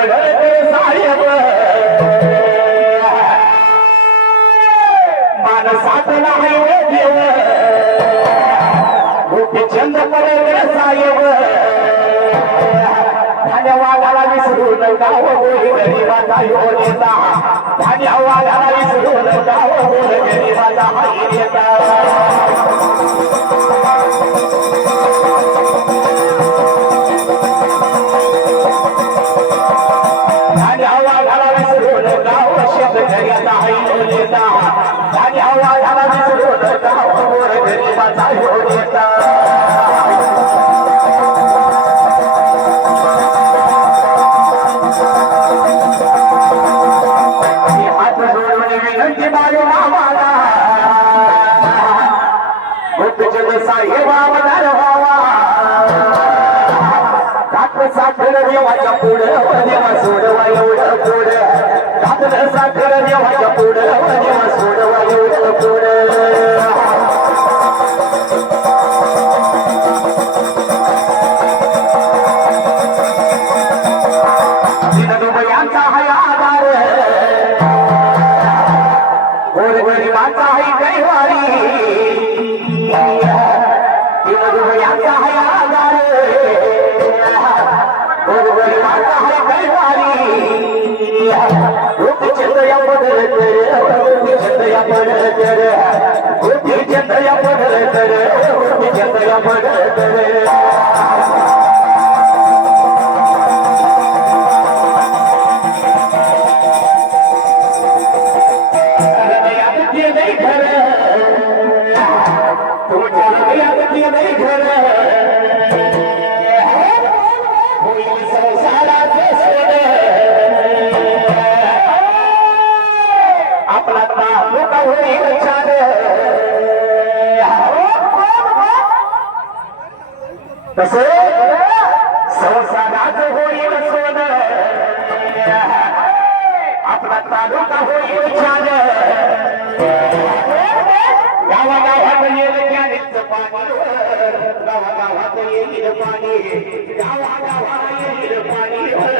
पडत साहेब माणसातला हवे देव. गोपीचंद पडत साहेब धन्यवादाला विसरून गाव हो, बोल गरीबाचा योनेता धन्यवादाला विसरून गाव हो, बोल गरीबाचा हरी नेता मी हात जोडून विनंती बाळू मामाला गोपचंद साहेब साखर देवाच्या देवा सोडवा एवढं पुढे. साखर देवाच्या पुढं देवा सोडवा एवढं पुढं दिनदुबयांचा हाय आधार गोरगरिबाचा आधार गोरगरिबाचा पडल कर नाही घर. तसे संसाराचं होईल सोन आपला तालुका होईल छान. गावागावात येईल ज्ञानीच पाणी. गावा गावात येईल पाणी. गावा गावात येईल पाणी.